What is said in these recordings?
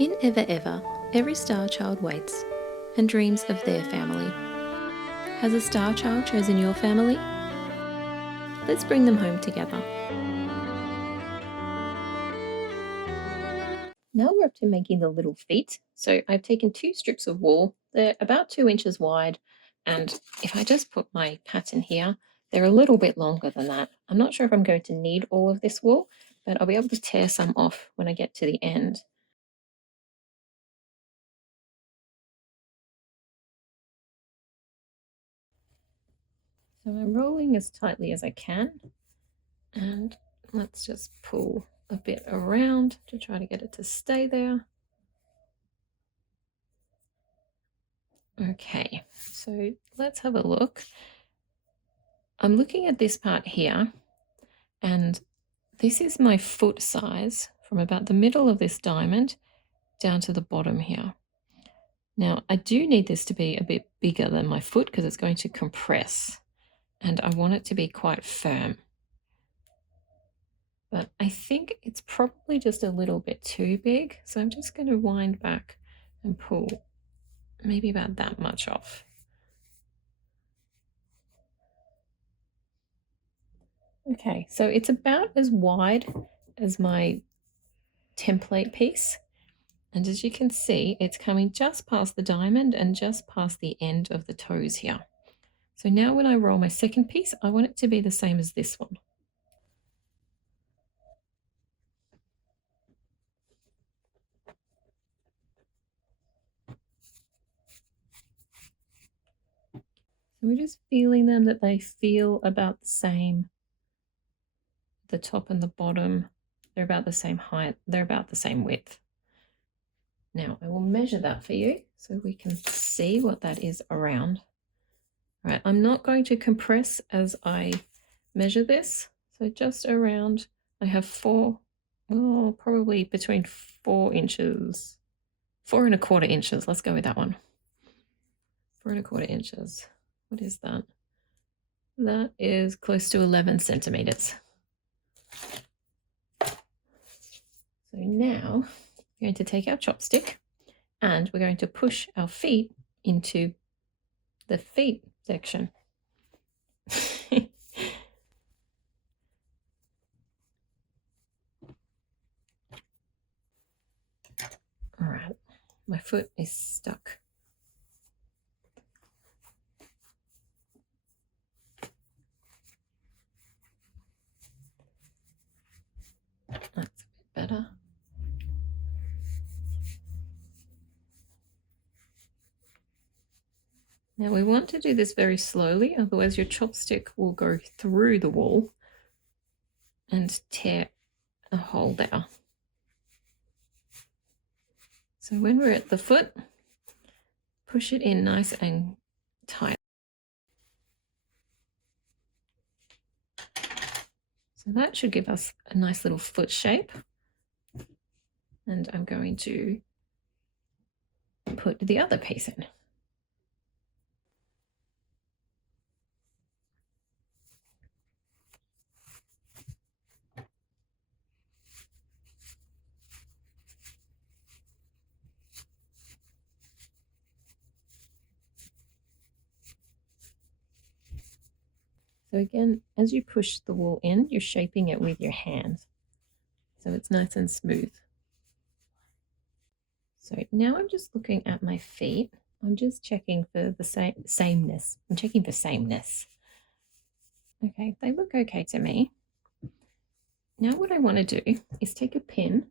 In Ever Ever, every star child waits and dreams of their family. Has a star child chosen your family? Let's bring them home together. Now we're up to making the little feet. So I've taken 2 strips of wool. They're about 2 inches wide. And if I just put my pattern here, they're a little bit longer than that. I'm not sure if I'm going to need all of this wool, but I'll be able to tear some off when I get to the end. So I'm rolling as tightly as I can, and let's just pull a bit around to try to get it to stay there. Okay, so let's have a look. I'm looking at this part here, and this is my foot size from about the middle of this diamond down to the bottom here. Now, I do need this to be a bit bigger than my foot because it's going to compress, and I want it to be quite firm. But I think it's probably just a little bit too big, so I'm just going to wind back and pull maybe about that much off. Okay, so it's about as wide as my template piece, and as you can see, it's coming just past the diamond and just past the end of the toes here. So now when I roll my second piece, I want it to be the same as this one. So we're just feeling them, that they feel about the same. The top and the bottom, they're about the same height, they're about the same width. Now I will measure that for you so we can see what that is around. All right, I'm not going to compress as I measure this, so just around, I have probably between 4 inches, 4¼ inches. Let's go with that one. 4¼ inches. What is that? That is close to 11 centimeters. So now we're going to take our chopstick and we're going to push our feet into the feet section. All right, my foot is stuck. That's a bit better. Now we want to do this very slowly, otherwise your chopstick will go through the wall and tear a hole there. So when we're at the foot, push it in nice and tight. So that should give us a nice little foot shape. And I'm going to put the other piece in. So again, as you push the wool in, you're shaping it with your hands, so it's nice and smooth. So now I'm just looking at my feet. I'm just checking for the sameness. I'm checking for sameness. Okay, they look okay to me. Now what I want to do is take a pin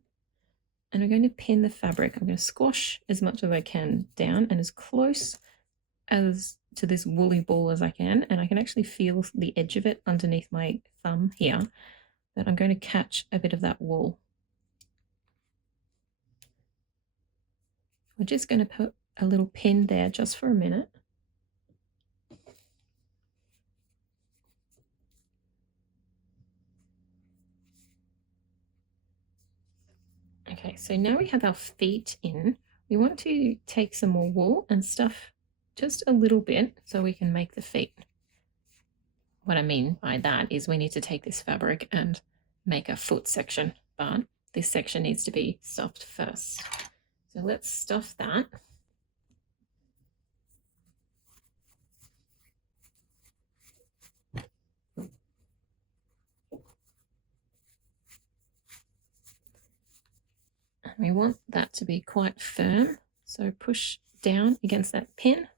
and I'm going to pin the fabric. I'm going to squash as much as I can down and as close as to this woolly ball as I can, and I can actually feel the edge of it underneath my thumb here, that I'm going to catch a bit of that wool. We're just going to put a little pin there just for a minute. Okay, so now we have our feet in. We want to take some more wool and stuff just a little bit so we can make the feet. What I mean by that is we need to take this fabric and make a foot section, but this section needs to be stuffed first. So let's stuff that. And we want that to be quite firm. So push down against that pin.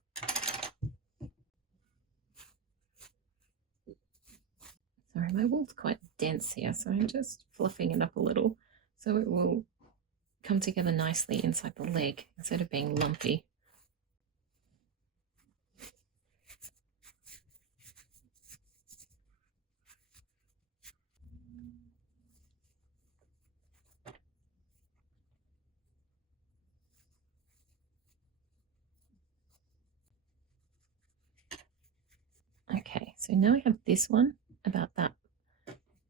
Sorry, my wool's quite dense here, so I'm just fluffing it up a little so it will come together nicely inside the leg instead of being lumpy. Okay, so now I have this one about that.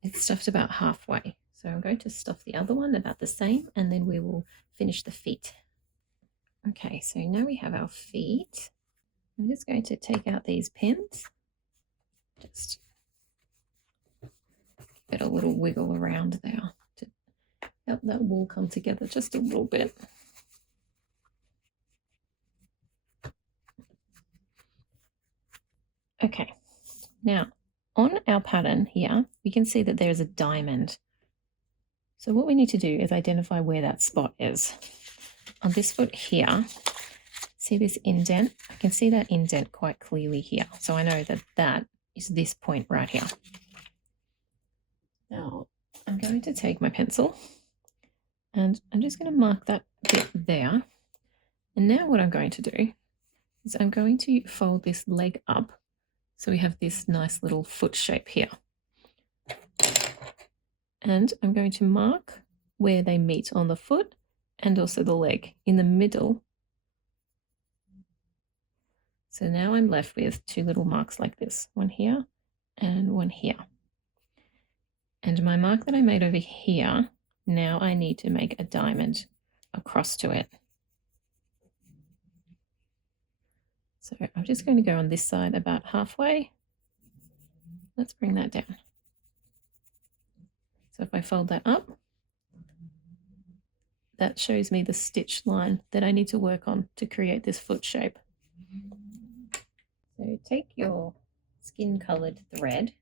It's stuffed about halfway. So I'm going to stuff the other one about the same, and then we will finish the feet. Okay, so now we have our feet. I'm just going to take out these pins. Just give it a little wiggle around there to help that wool come together just a little bit. Okay, now on our pattern here, we can see that there's a diamond. So what we need to do is identify where that spot is. On this foot here, see this indent? I can see that indent quite clearly here. So I know that that is this point right here. Now I'm going to take my pencil and I'm just going to mark that bit there. And now what I'm going to do is I'm going to fold this leg up so we have this nice little foot shape here. And I'm going to mark where they meet on the foot and also the leg in the middle. So now I'm left with two little marks like this, one here and one here. And my mark that I made over here, now I need to make a diamond across to it. So I'm just going to go on this side about halfway. Let's bring that down. So if I fold that up, that shows me the stitch line that I need to work on to create this foot shape. So take your skin colored thread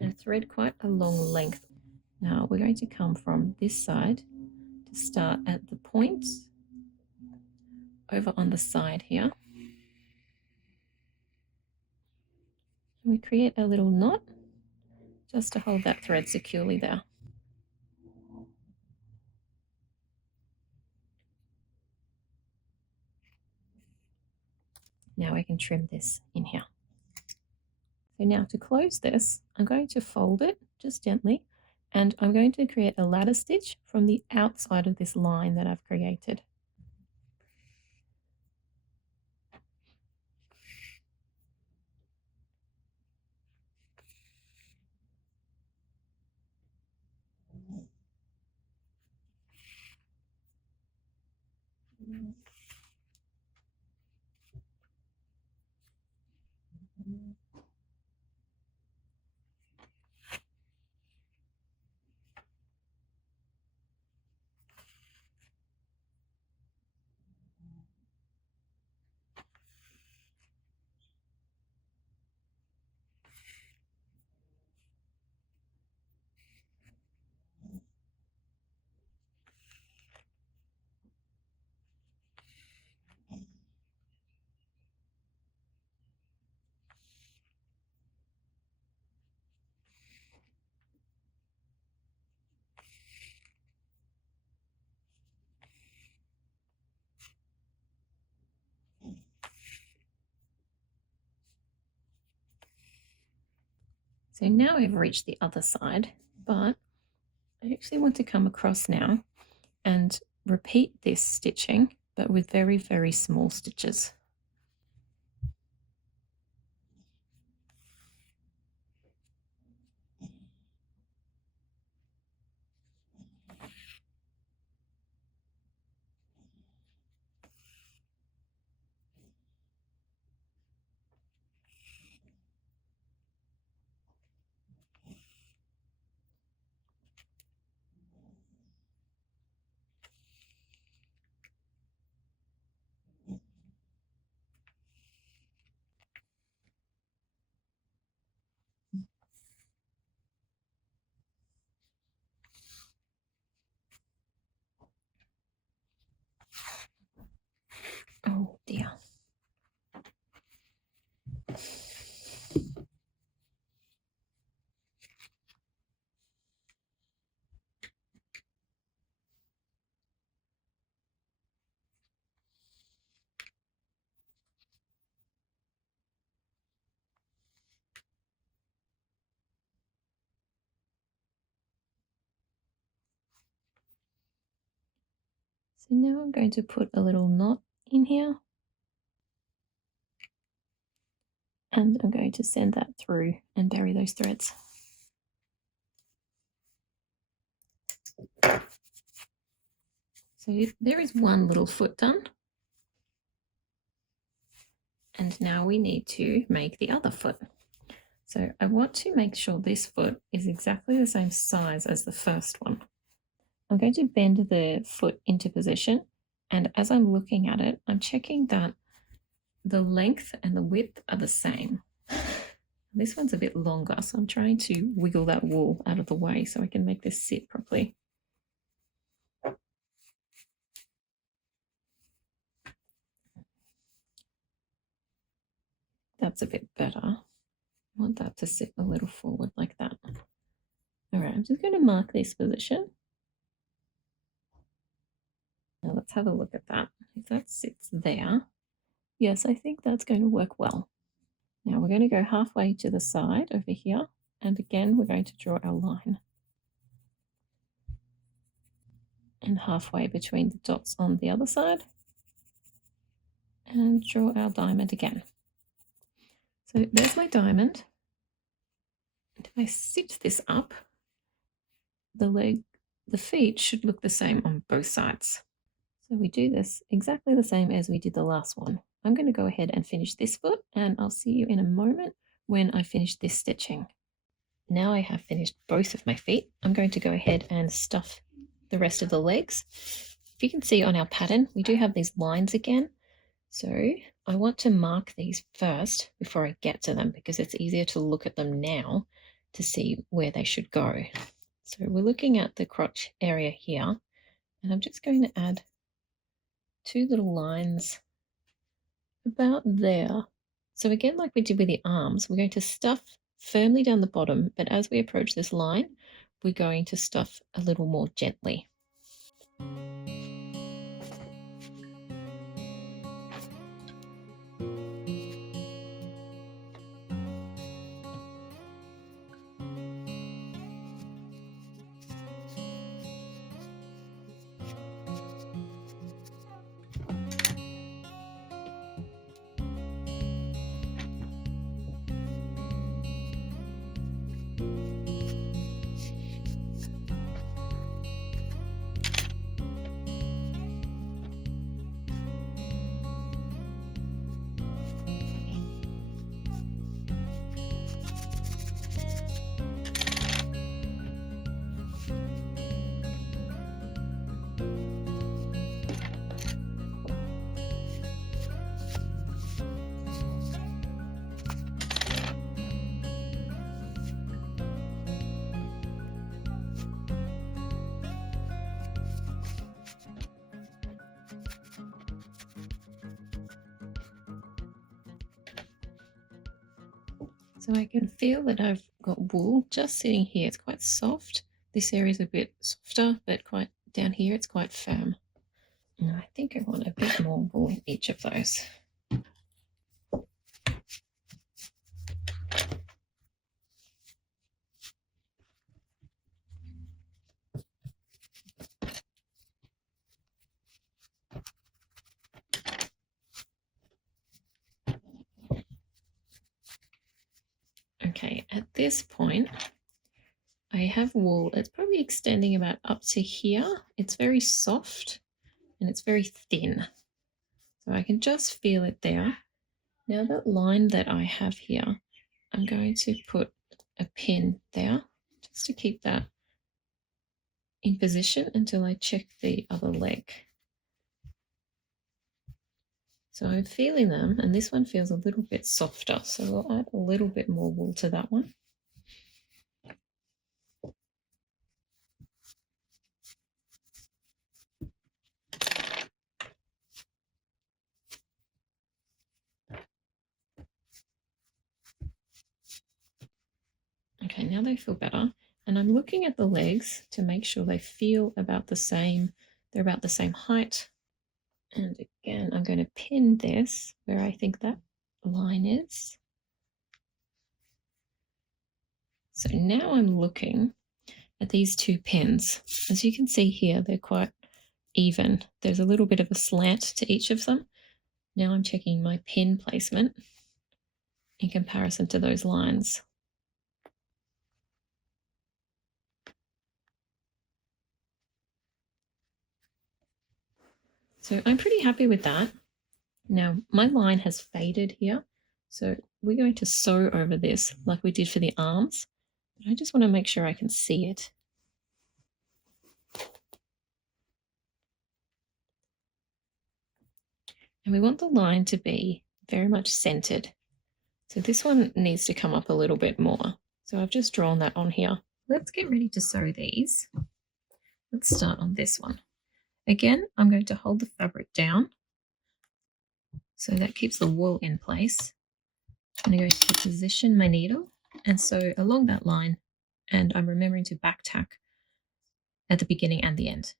and thread quite a long length. Now we're going to come from this side to start at the point over on the side here. We create a little knot just to hold that thread securely there. Now I can trim this in here. So now to close this, I'm going to fold it just gently, and I'm going to create a ladder stitch from the outside of this line that I've created. So now I've reached the other side, but I actually want to come across now and repeat this stitching, but with very, very small stitches. So now I'm going to put a little knot in here, and I'm going to send that through and bury those threads. So there is one little foot done. And now we need to make the other foot. So I want to make sure this foot is exactly the same size as the first one. I'm going to bend the foot into position, and as I'm looking at it, I'm checking that the length and the width are the same. This one's a bit longer, so I'm trying to wiggle that wool out of the way so I can make this sit properly. That's a bit better. I want that to sit a little forward like that. All right, I'm just going to mark this position. Now let's have a look at that. If that sits there, yes, I think that's going to work well. Now we're going to go halfway to the side over here, and again we're going to draw our line. And halfway between the dots on the other side, and draw our diamond again. So there's my diamond. And if I sit this up, the feet should look the same on both sides. So we do this exactly the same as we did the last one. I'm going to go ahead and finish this foot, and I'll see you in a moment when I finish this stitching. Now I have finished both of my feet. I'm going to go ahead and stuff the rest of the legs. If you can see on our pattern, we do have these lines again. So I want to mark these first before I get to them, because it's easier to look at them now to see where they should go. So we're looking at the crotch area here, and I'm just going to add 2 little lines about there. So again, like we did with the arms, we're going to stuff firmly down the bottom, but as we approach this line, we're going to stuff a little more gently. So I can feel that I've got wool just sitting here. It's quite soft. This area is a bit softer, but quite down here it's quite firm. And I think I want a bit more wool in each of those. Okay, at this point, I have wool. It's probably extending about up to here. It's very soft and it's very thin. So I can just feel it there. Now that line that I have here, I'm going to put a pin there just to keep that in position until I check the other leg. So I'm feeling them, and this one feels a little bit softer, so we'll add a little bit more wool to that one. Okay, now they feel better, and I'm looking at the legs to make sure they feel about the same. They're about the same height. And again, I'm going to pin this where I think that line is. So now I'm looking at these 2 pins. As you can see here, they're quite even. There's a little bit of a slant to each of them. Now I'm checking my pin placement in comparison to those lines. So I'm pretty happy with that. Now my line has faded here, so we're going to sew over this like we did for the arms. But I just want to make sure I can see it. And we want the line to be very much centered. So this one needs to come up a little bit more. So I've just drawn that on here. Let's get ready to sew these. Let's start on this one. Again, I'm going to hold the fabric down so that keeps the wool in place. I'm going to position my needle and sew along that line, and I'm remembering to back tack at the beginning and the end.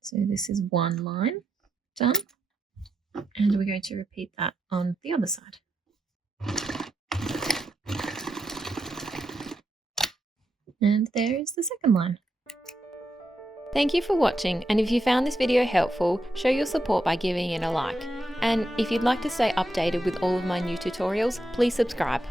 So this is one line done, and we're going to repeat that on the other side. And there is the second line. Thank you for watching, and if you found this video helpful, show your support by giving it a like. And if you'd like to stay updated with all of my new tutorials, please subscribe.